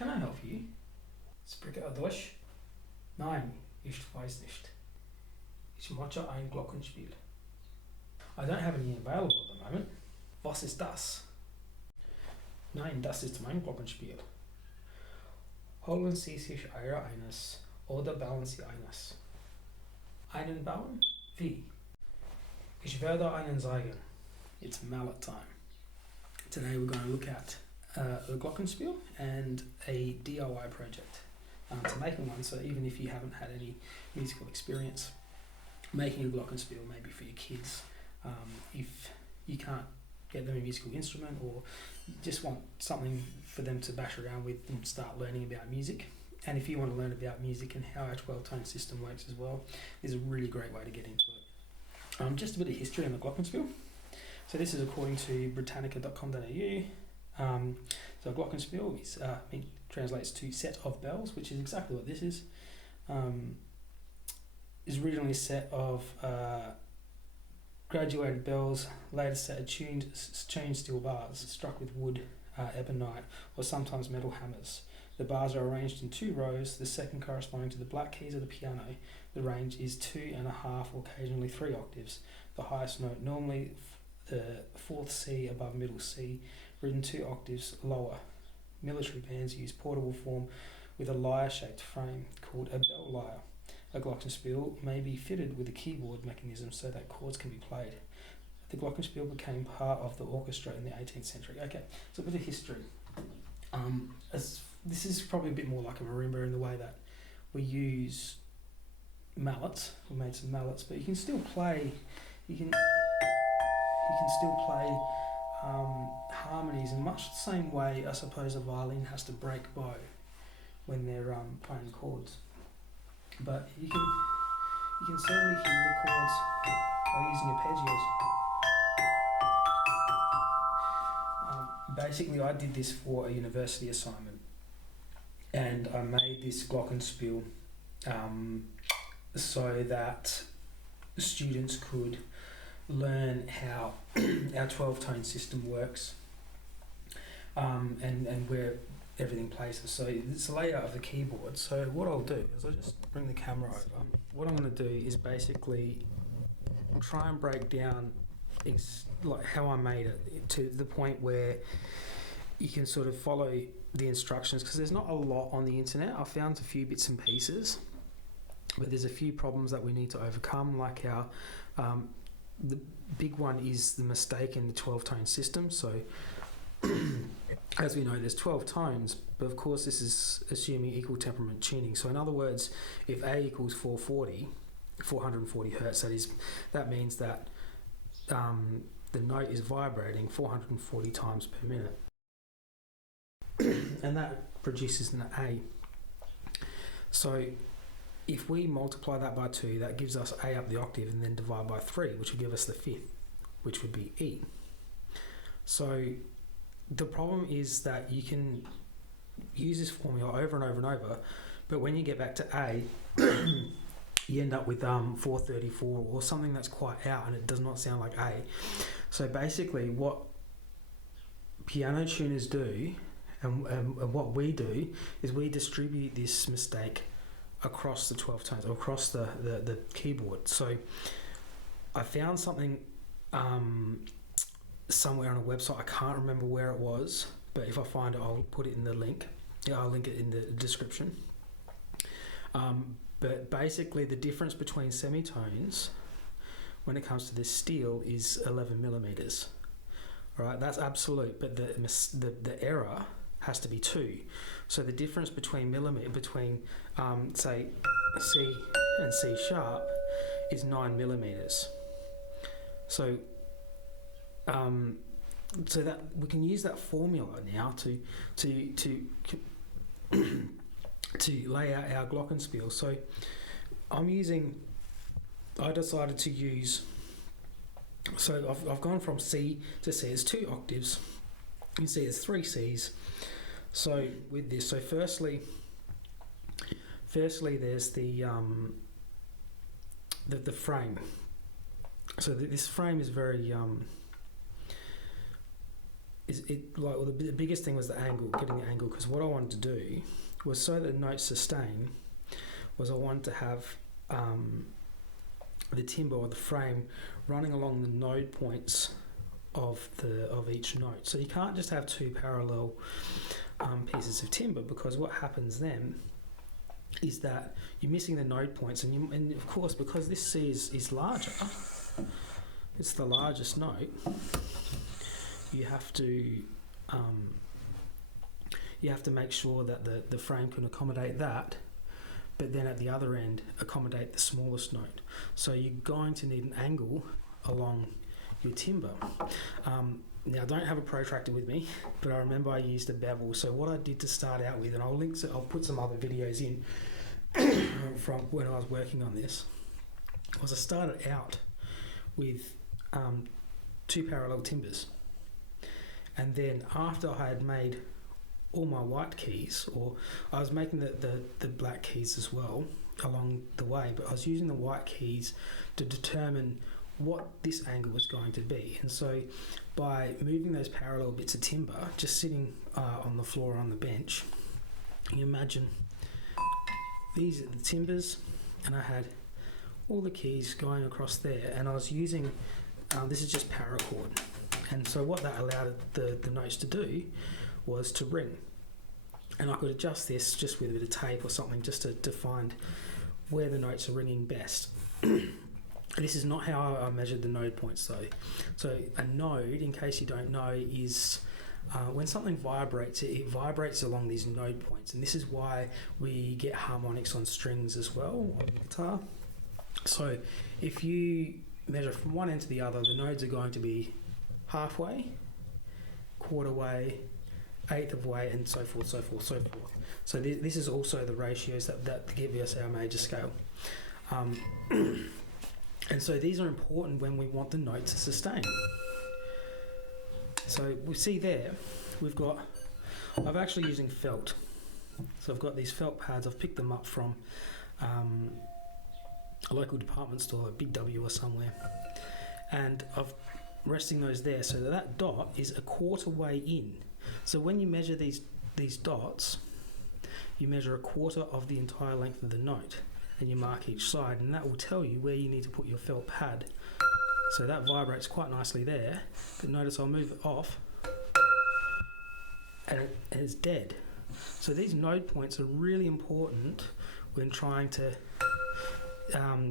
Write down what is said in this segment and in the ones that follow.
Can I help you? Spreche Deutsch? Nein, ich weiß nicht. Ich möchte ein Glockenspiel. I don't have any available at the moment. Was ist das? Nein, das ist mein Glockenspiel. Holen Sie sich Eier eines oder bauen Sie eines. Einen bauen? Wie? Ich werde einen zeigen. It's mallet time. Today we're going to look at the Glockenspiel and a DIY project to making one. So even if you haven't had any musical experience, making a Glockenspiel maybe for your kids, if you can't get them a musical instrument or you just want something for them to bash around with and start learning about music. And if you want to learn about music and how our 12-tone system works as well, is a really great way to get into it. Just a bit of history on the Glockenspiel. So this is according to britannica.com.au. So Glockenspiel translates to set of bells, which is exactly what this is. Is originally a set of graduated bells, later set of tuned steel bars struck with wood, ebonite, or sometimes metal hammers. The bars are arranged in 2 rows, the second corresponding to the black keys of the piano. The range is 2.5 or occasionally 3 octaves. The highest note, normally the 4th C above middle C, written 2 octaves lower. Military bands use portable form with a lyre-shaped frame called a bell lyre. A Glockenspiel may be fitted with a keyboard mechanism so that chords can be played. The Glockenspiel became part of the orchestra in the 18th century. Okay, so a bit of history. This is probably a bit more like a marimba in the way that we use mallets. We made some mallets, but you can still play. You can still play harmonies in much the same way I suppose a violin has to break bow when they're playing chords. But you can certainly hear the chords by using arpeggios. Basically, I did this for a university assignment, and I made this Glockenspiel so that students could learn how our 12-tone system works and where everything places. So it's a layout of the keyboard. So what I'll do is I'll just bring the camera over. What I'm going to do is basically try and break down like how I made it to the point where you can sort of follow the instructions, because there's not a lot on the internet. I found a few bits and pieces, but there's a few problems that we need to overcome, like our the big one is the mistake in the 12-tone system. So as we know, there's 12 tones, but of course this is assuming equal temperament tuning. So in other words, if A equals 440 hertz, that means that the note is vibrating 440 times per minute, and that produces an A. So if we multiply that by 2, that gives us A up the octave, and then divide by 3, which will give us the 5th, which would be E. So the problem is that you can use this formula over and over and over, but when you get back to A, you end up with 434 or something that's quite out, and it does not sound like A. So basically what piano tuners do and what we do is we distribute this mistake across the 12 tones, or across the keyboard. So I found something somewhere on a website. I can't remember where it was, but if I find it, I'll put it in the link. Yeah, I'll link it in the description. But basically the difference between semitones when it comes to this steel is 11 millimeters. All right, that's absolute, but the error has to be 2. So the difference between say C and C sharp is 9 millimeters. So so that we can use that formula now to lay out our Glockenspiel. So I decided to use, so I've gone from C to C. There's 2 octaves. You can see there's 3 Cs. So with this, so firstly there's the frame. So this frame is very the biggest thing was the angle, getting the angle, because what I wanted to do was, so that the notes sustain, was I wanted to have the timber or the frame running along the node points of each note. So you can't just have two parallel pieces of timber, because what happens then is that you're missing the node points, and of course, because this C is larger, it's the largest note, you have to make sure that the frame can accommodate that, but then at the other end accommodate the smallest note. So you're going to need an angle along your timber. Now I don't have a protractor with me, but I remember I used a bevel. So what I did to start out with, and I'll put some other videos in from when I was working on this, was I started out with 2 parallel timbers, and then after I had made all my white keys, or I was making the black keys as well along the way, but I was using the white keys to determine what this angle was going to be. And so by moving those parallel bits of timber, just sitting on the floor on the bench, you imagine these are the timbers, and I had all the keys going across there, and I was using this is just paracord, and so what that allowed the notes to do was to ring, and I could adjust this just with a bit of tape or something, just to find where the notes are ringing best. This is not how I measured the node points though. So a node, in case you don't know, is when something vibrates, it vibrates along these node points, and this is why we get harmonics on strings as well on the guitar. So if you measure from one end to the other, the nodes are going to be halfway, quarter way, eighth of way, and so forth, so forth, so forth. So this is also the ratios that give us our major scale. And so these are important when we want the note to sustain. So we see there, I'm actually using felt. So I've got these felt pads, I've picked them up from a local department store, like Big W or somewhere. And I've resting those there, so that dot is a quarter way in. So when you measure these dots, you measure a quarter of the entire length of the note, and you mark each side, and that will tell you where you need to put your felt pad. So that vibrates quite nicely there, but notice I'll move it off, and it's dead. So these node points are really important when trying to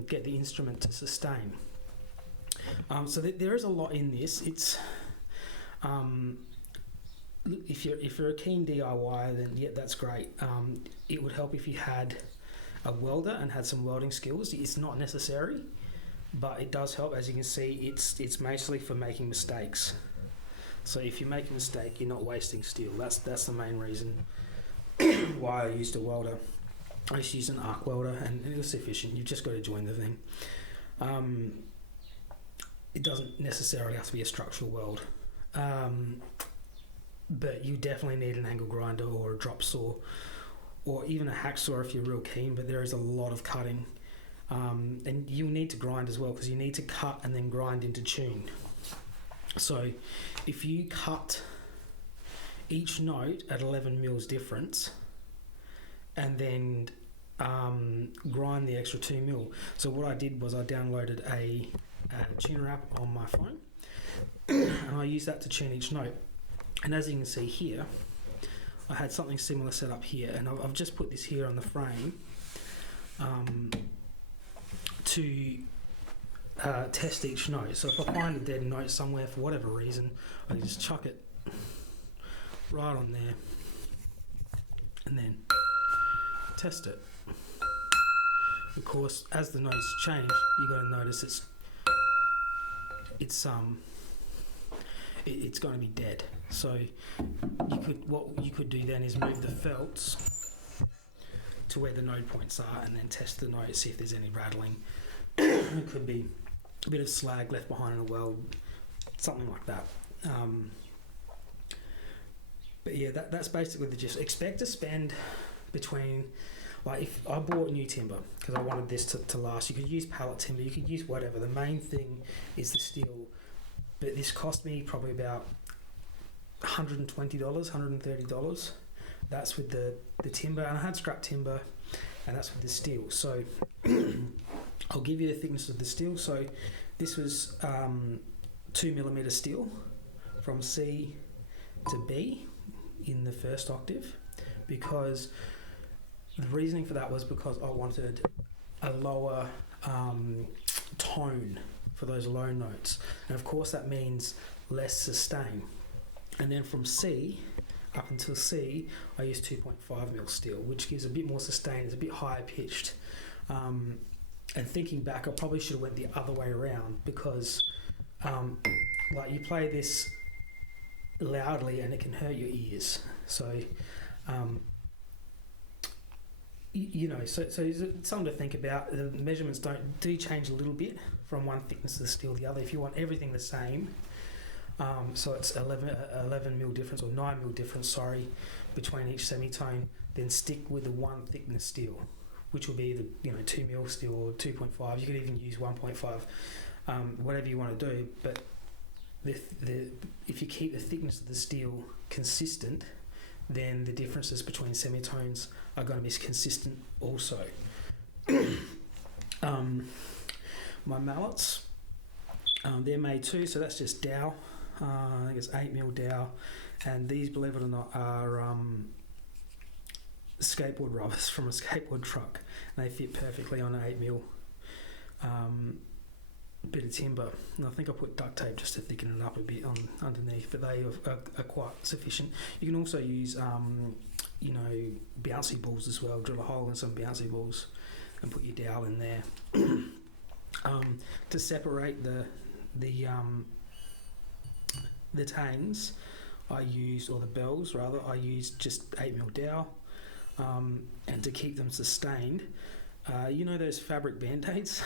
get the instrument to sustain. So there is a lot in this. It's if you're a keen DIY, then yeah, that's great. It would help if you had a welder and had some welding skills. It's not necessary, but it does help. As you can see, it's mostly for making mistakes. So if you make a mistake, you're not wasting steel. That's the main reason why I used a welder. I used to use an arc welder, and it was sufficient. You've just got to join the thing. It doesn't necessarily have to be a structural weld, but you definitely need an angle grinder or a drop saw, or even a hacksaw if you're real keen, but there is a lot of cutting. And you need to grind as well, because you need to cut and then grind into tune. So if you cut each note at 11 mils difference and then grind the extra 2 mil. So what I did was I downloaded a tuner app on my phone and I used that to tune each note. And as you can see here, I had something similar set up here, and I've just put this here on the frame to test each note. So if I find a dead note somewhere for whatever reason, I can just chuck it right on there and then test it. Of course, as the notes change, you've got to notice it's going to be dead. So what you could do then is move the felts to where the node points are, and then test the note, see if there's any rattling. It could be a bit of slag left behind in a weld, something like that. But yeah, that's basically the gist. Expect to spend between, like, if I bought new timber because I wanted this to last, you could use pallet timber, you could use whatever. The main thing is the steel. But this cost me probably about $120, $130. That's with the timber, and I had scrap timber, and that's with the steel. So I'll give you the thickness of the steel. So this was 2mm steel from C to B in the first octave, because the reasoning for that was because I wanted a lower tone for those low notes, and of course that means less sustain. And then from C up until C, I used 2.5mm steel, which gives a bit more sustain. It's a bit higher pitched. And thinking back, I probably should have went the other way around, because like you play this loudly and it can hurt your ears. So so it's something to think about. The measurements do change a little bit from one thickness of the steel to the other. If you want everything the same, so it's 11mm difference, or 9mm difference, between each semitone, then stick with the one thickness steel, which will be the 2mm steel or 2.5. You could even use 1.5, whatever you want to do. But if you keep the thickness of the steel consistent, then the differences between semitones are going to be consistent also. My mallets, they're made too, so that's just dowel. I think it's 8mm dowel, and these, believe it or not, are skateboard rubbers from a skateboard truck, and they fit perfectly on an 8mm bit of timber. And I think I put duct tape just to thicken it up a bit underneath, but they are quite sufficient. You can also use bouncy balls as well. Drill a hole in some bouncy balls and put your dowel in there. To separate the tangs, I used, or the bells rather, I used just 8mm dowel. And to keep them sustained, those fabric band-aids?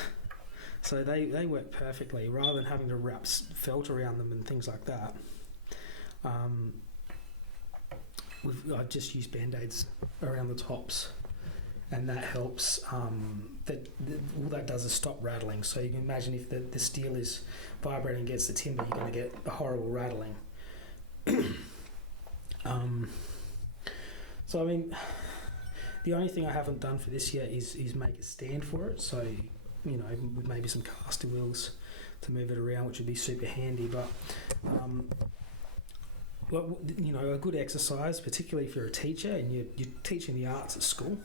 So they work perfectly, rather than having to wrap felt around them and things like that. I just use band-aids around the tops, and that helps. All that does is stop rattling. So you can imagine if the steel is vibrating against the timber, you're going to get a horrible rattling. So I mean, the only thing I haven't done for this yet is make a stand for it. So with maybe some caster wheels to move it around, which would be super handy. But a good exercise, particularly if you're a teacher and you're teaching the arts at school,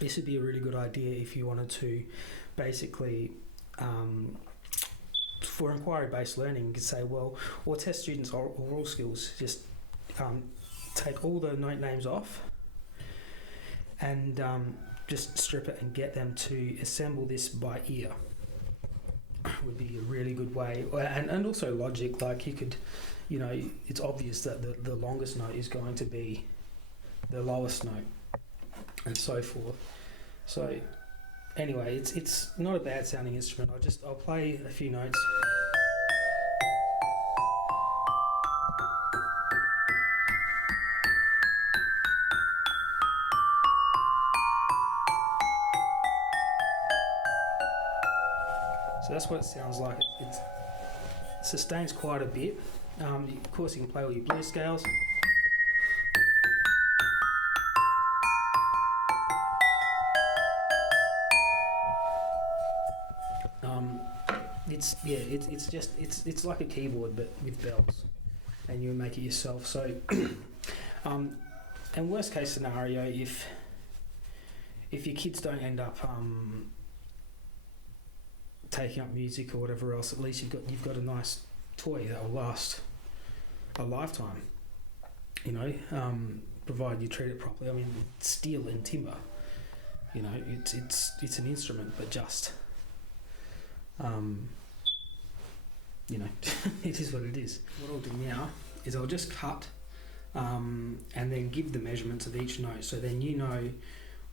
this would be a really good idea if you wanted to basically, for inquiry-based learning, you could say, or test students' oral skills, just take all the note names off and just strip it and get them to assemble this by ear. Would be a really good way. And also logic, like you could, it's obvious that the longest note is going to be the lowest note, and so forth. So anyway, it's not a bad sounding instrument. I'll play a few notes. So that's what it sounds like. It sustains quite a bit. Of course, you can play all your blues scales. It's like a keyboard but with bells, and you make it yourself. So, and worst case scenario, if your kids don't end up taking up music or whatever else, at least you've got a nice toy that will last a lifetime. Provided you treat it properly. I mean, steel and timber. It's an instrument, but just. It is what it is. What I'll do now is I'll just cut and then give the measurements of each note, so then you know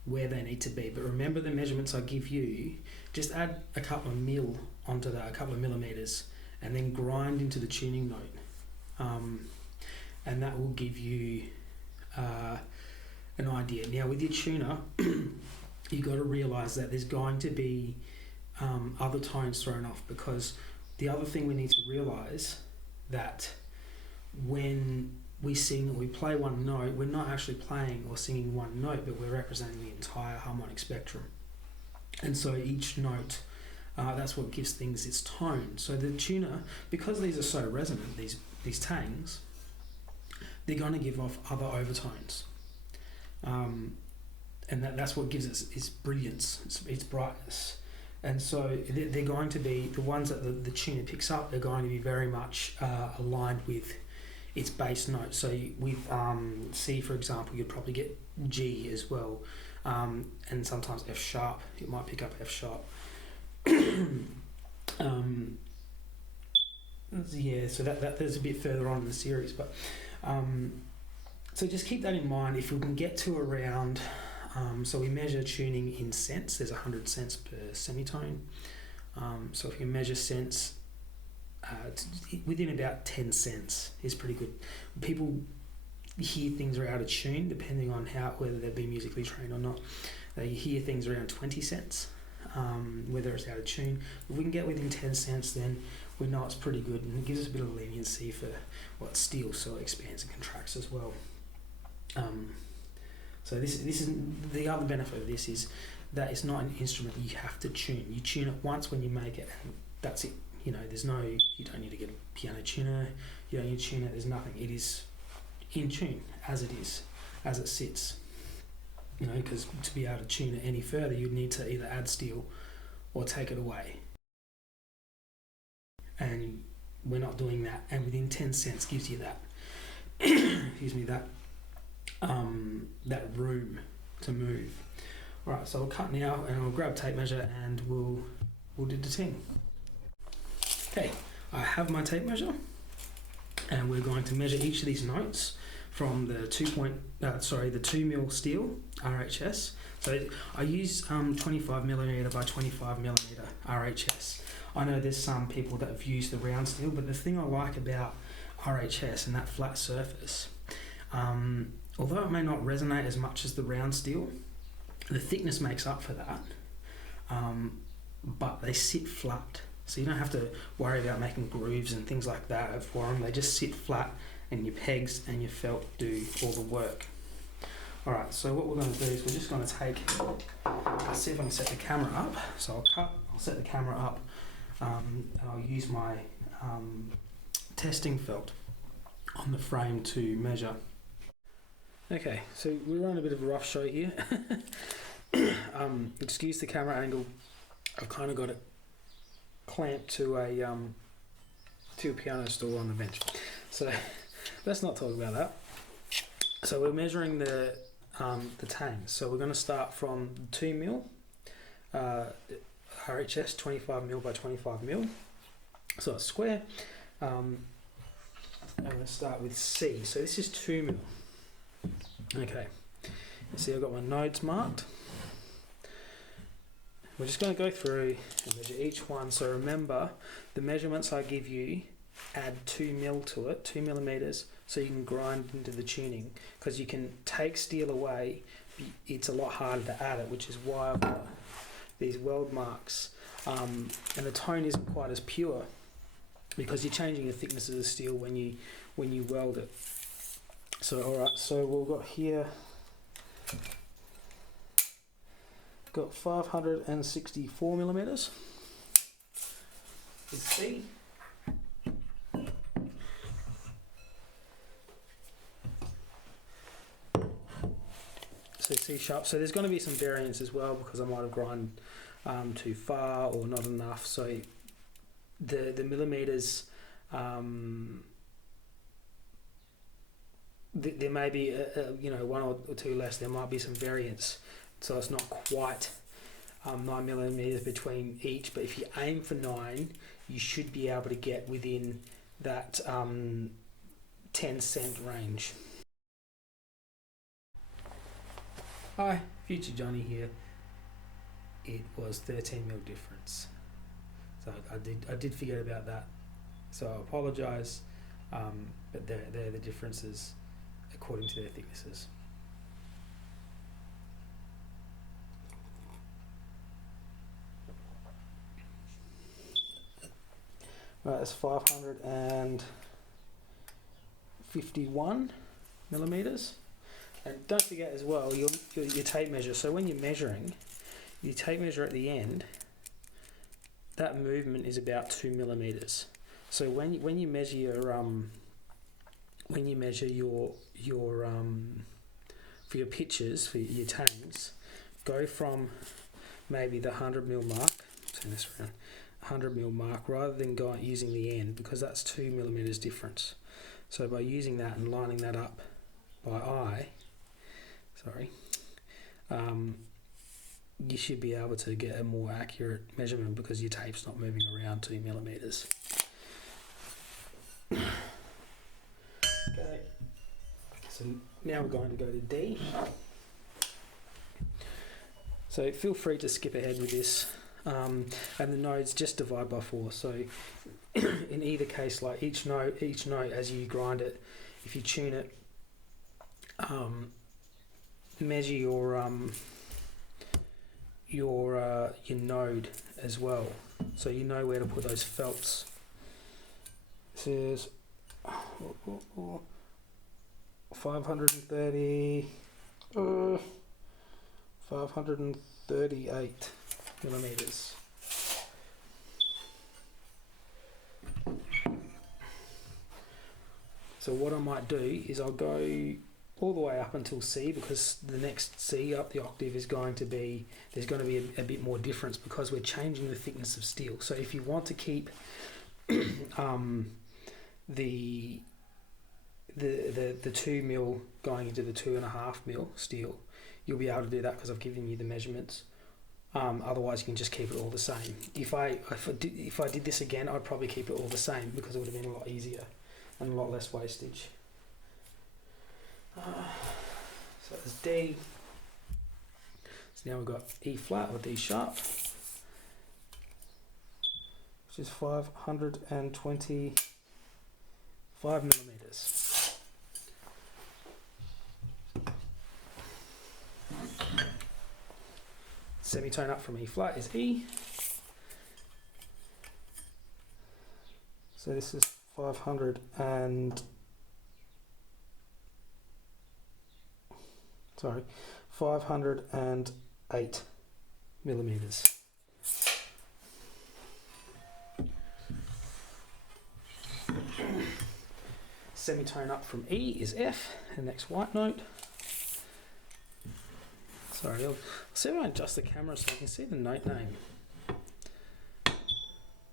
where they need to be. But remember the measurements I give you, just add a couple of mil onto that, a couple of millimeters, and then grind into the tuning note. And that will give you an idea. Now with your tuner, you've got to realise that there's going to be other tones thrown off, because the other thing we need to realise that when we sing or we play one note, we're not actually playing or singing one note, but we're representing the entire harmonic spectrum. And so each note, that's what gives things its tone. So the tuner, because these are so resonant, these tangs, they're going to give off other overtones. And that's what gives it its brilliance, its brightness. And so they're going to be, the ones that the tuner picks up, they're going to be very much aligned with its bass note. So with C, for example, you'd probably get G as well, and sometimes F sharp. It might pick up F sharp. Yeah, so that there's a bit further on in the series, but so just keep that in mind. If we can get to around, so we measure tuning in cents. There's 100 cents per semitone. So if you can measure cents, within about 10 cents is pretty good. People hear things are out of tune depending on whether they've been musically trained or not. They hear things around 20 cents, whether it's out of tune. If we can get within 10 cents, then we know it's pretty good, and it gives us a bit of leniency for what steel, so it expands and contracts as well. So this is the other benefit of this is that it's not an instrument you have to tune. You tune it once when you make it, and that's it. You know, you don't need to get a piano tuner, you don't need to tune it, there's nothing. It is in tune as it is, as it sits. You know, because to be able to tune it any further, you'd need to either add steel or take it away. And we're not doing that, and within 10 cents gives you that, excuse me, that room to move. Alright, so we'll cut now, and I'll grab a tape measure, and we'll do the ting. Okay, I have my tape measure, and we're going to measure each of these notes from the 2mm steel RHS. So I use 25mm by 25mm RHS. I know there's some people that have used the round steel, but the thing I like about RHS and that flat surface, although it may not resonate as much as the round steel, the thickness makes up for that, but they sit flat. So you don't have to worry about making grooves and things like that for them. They just sit flat, and your pegs and your felt do all the work. Alright, so what we're going to do is we're just going to let's see if I can set the camera up. So I'll set the camera up, and I'll use my testing felt on the frame to measure. Okay, so we're on a bit of a rough show here. Excuse the camera angle. I've kind of got it clamped to a piano stool on the bench. So let's not talk about that. So we're measuring the tangs. So we're going to start from 2mm RHS 25mm by 25mm. So it's square. I'm going to start with C. So this is 2mm. Okay. See, I've got my nodes marked. We're just going to go through and measure each one. So remember, the measurements I give you, add 2mm to it, 2mm, so you can grind into the tuning. Because you can take steel away, it's a lot harder to add it, which is why I've got these weld marks. And the tone isn't quite as pure, because you're changing the thickness of the steel when you weld it. So alright, so we've got here, got 564mm with C. So C sharp. So there's going to be some variance as well, because I might have ground too far or not enough. So the millimeters, there may be one or two less. There might be some variance, so it's not quite 9mm between each. But if you aim for 9, you should be able to get within that 10-cent range. Hi, Future Johnny here. It was 13mm difference, so I did forget about that. So I apologise, but they're the differences according to their thicknesses. Right, that's 500 and 51 millimeters. And don't forget as well your tape measure. So when you're measuring, your tape measure at the end, that movement is about 2 millimeters. So when you measure your for your pictures, for your tangs, go from maybe the 100mm mark, turn this around, 100mm mark, rather than using the end, because that's 2 millimeters difference. So by using that and lining that up by eye, you should be able to get a more accurate measurement because your tape's not moving around 2 millimeters. Okay, so now we're going to go to D. So feel free to skip ahead with this, and the nodes just divide by 4. So in either case, like each note as you grind it, if you tune it, measure your node as well, so you know where to put those felts. This is 538 millimeters. So what I might do is I'll go all the way up until C, because the next C up the octave is going to be, there's going to be a bit more difference because we're changing the thickness of steel. So if you want to keep the 2 mil going into the 2.5 mil steel, you'll be able to do that because I've given you the measurements. Otherwise you can just keep it all the same. If I did this again, I'd probably keep it all the same because it would have been a lot easier and a lot less wastage. So that's D. So now we've got E flat or D sharp, which is 525 millimeters. Semitone up from E flat is E. So this is 508 millimeters. Semitone up from E is F, the next white note. Sorry, I'll see if I adjust the camera so I can see the note name.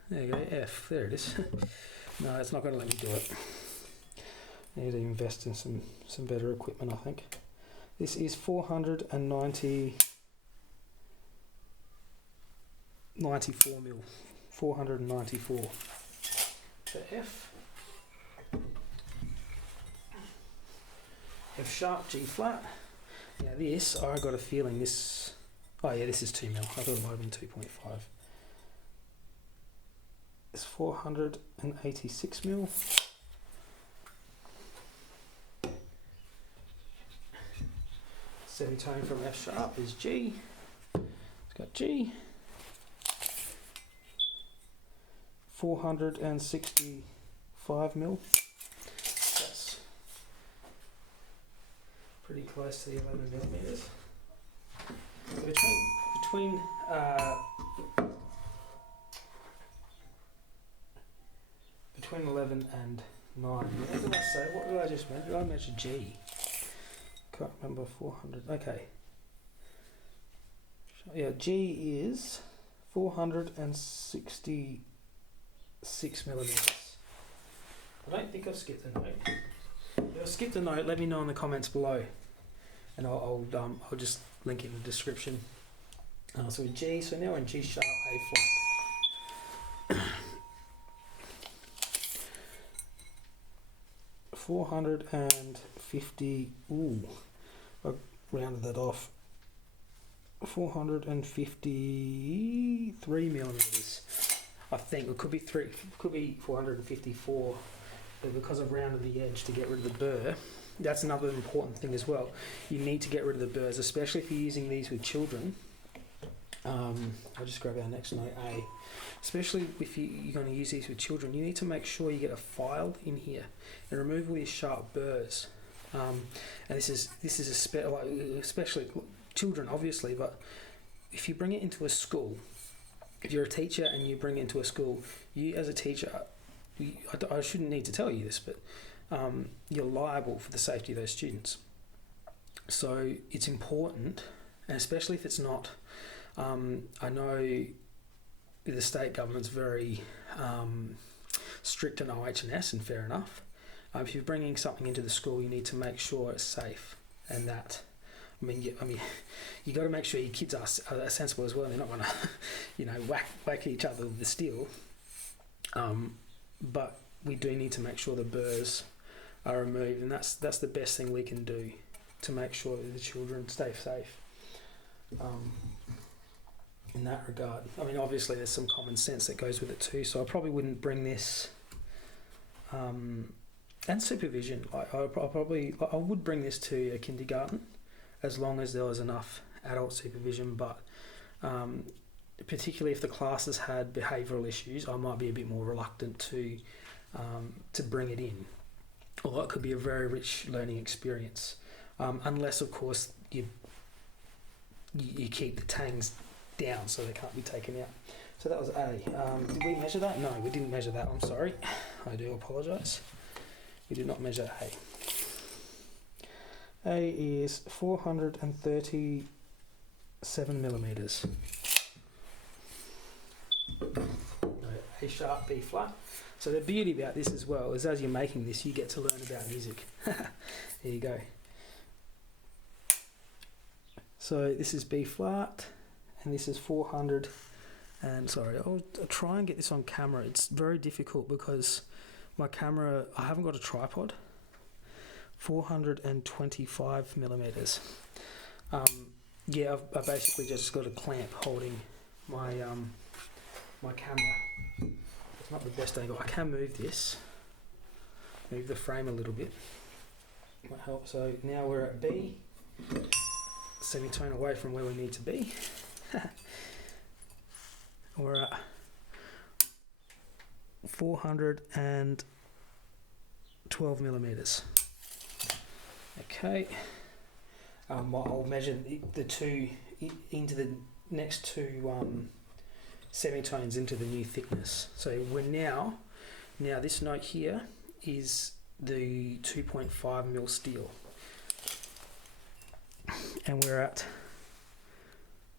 There you go, F, there it is. No, it's not going to let me do it. I need to invest in some better equipment, I think. This is 494 mil. 494 for F. F sharp, G flat. Now this, I got a feeling this, oh yeah, this is 2 mil. I thought it might have been 2.5. It's 486 mil. Semitone from F sharp is G. It's got G. 465 mil. That's pretty close to the 11 millimeters. So between 11 and 9. What did I say? What did I just measure? I measured G. Can't remember. 400. Okay. Yeah, G is 466 millimeters. I don't think I've skipped a note. If I skipped a note, let me know in the comments below, and I'll just link it in the description. So G. So now in G sharp, A flat. 450. Ooh, I rounded that off. 453 millimeters. I think it could be 454, but because I've rounded the edge to get rid of the burr, that's another important thing as well. You need to get rid of the burrs, especially if you're using these with children. I'll just grab our next note, A. Especially if you're going to use these with children, you need to make sure you get a file in here and remove all these sharp burrs. And this is especially children, obviously, but if you bring it into a school, if you're a teacher and you bring it into a school, you as a teacher, I shouldn't need to tell you this, but you're liable for the safety of those students. So it's important, and especially if it's not, I know the state government's very strict on OH&S, and fair enough. If you're bringing something into the school, you need to make sure it's safe, and that. You got to make sure your kids are sensible as well. They're not going to, whack each other with the steel. But we do need to make sure the burrs are removed, and that's the best thing we can do to make sure that the children stay safe. In that regard, obviously there's some common sense that goes with it too. So I probably wouldn't bring this. And supervision. I would bring this to a kindergarten, as long as there was enough adult supervision, but particularly if the classes had behavioural issues, I might be a bit more reluctant to bring it in. Although it could be a very rich learning experience, unless of course you keep the tangs down so they can't be taken out. So that was A. Did we measure that? No, we didn't measure that. I'm sorry. I do apologise. We did not measure A. A is 437 millimetres. A sharp, B flat. So the beauty about this as well is as you're making this, you get to learn about music. There you go. So this is B flat, and this is 400. And sorry, I'll try and get this on camera. It's very difficult because my camera, I haven't got a tripod. 425 millimeters. I've basically just got a clamp holding my my camera. It's not the best angle. I can move this, move the frame a little bit. Might help. So now we're at B, semitone away from where we need to be. We're at 412 millimeters. Okay. I'll measure the two into the next two semitones into the new thickness. So we're now this note here is the 2.5 mil steel, and we're at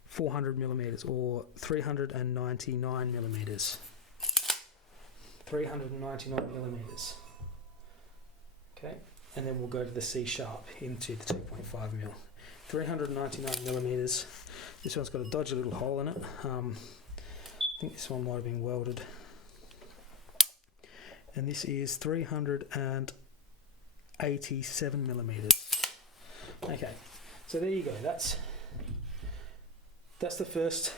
400 millimeters or 399 millimeters. 399 millimeters. Okay, and then we'll go to the C sharp into the 2.5 mil. 399 millimeters. This one's got a dodgy little hole in it. I think this one might have been welded. And this is 387 millimeters. Okay, so there you go. That's the first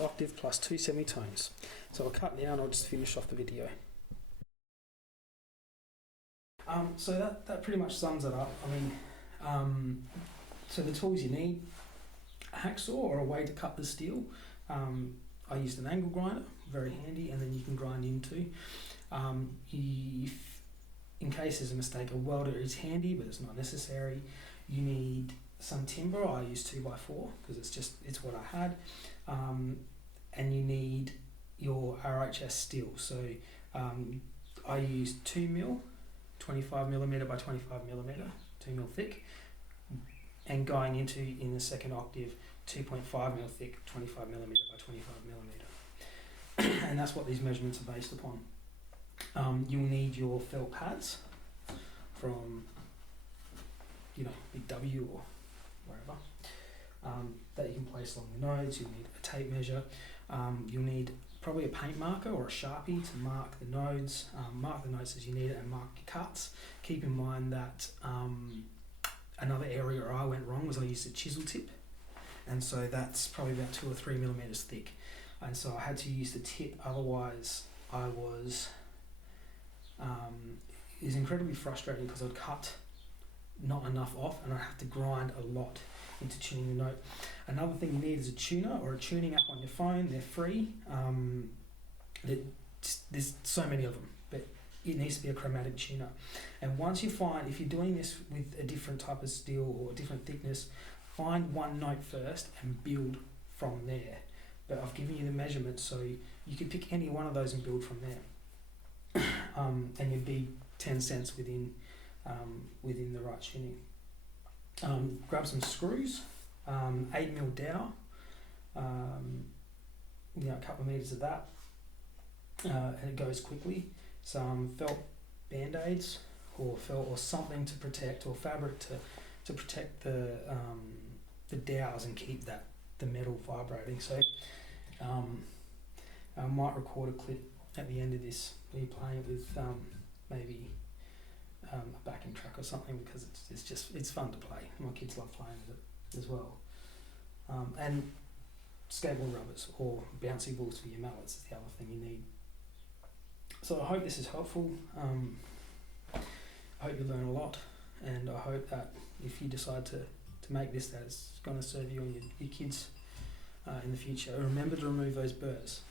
octave plus two semitones. So I'll cut now and I'll just finish off the video. So that pretty much sums it up. So the tools you need: a hacksaw or a way to cut the steel. I used an angle grinder, very handy, and then you can grind into. In case there's a mistake, a welder is handy, but it's not necessary. You need some timber. I use 2x4 because it's what I had. And you need your RHS steel. So I used 2 mil, 25 millimeter by 25 millimeter, 2 mil thick, and going into in the second octave, 2.5 mil thick, 25 millimeter by 25 millimeter. And that's what these measurements are based upon. You'll need your felt pads from Big W or wherever, that you can place along the nodes. You'll need a tape measure. You'll need probably a paint marker or a Sharpie to mark the nodes. Mark the nodes as you need it and mark your cuts. Keep in mind that another area where I went wrong was I used a chisel tip, and so that's probably about 2 or 3 millimeters thick, and so I had to use the tip, otherwise I was it was incredibly frustrating because I'd cut not enough off and I'd have to grind a lot into tuning the note. Another thing you need is a tuner or a tuning app on your phone. They're free. There's so many of them, but it needs to be a chromatic tuner. And once you find, if you're doing this with a different type of steel or a different thickness, find one note first and build from there. But I've given you the measurements, so you could pick any one of those and build from there. And you'd be 10 cents within the right tuning. Grab some screws, 8mm dowel, a couple of meters of that, and it goes quickly. Some felt band-aids or felt or something to protect, or fabric to protect the dowels and keep the metal vibrating. So I might record a clip at the end of this where you're playing with maybe a backing track or something, because it's fun to play. My kids love playing with it as well. And skateboard rubbers or bouncy balls for your mallets is the other thing you need. So I hope this is helpful. I hope you learn a lot, and I hope that if you decide to make this, that it's going to serve you and your kids in the future. Remember to remove those burrs.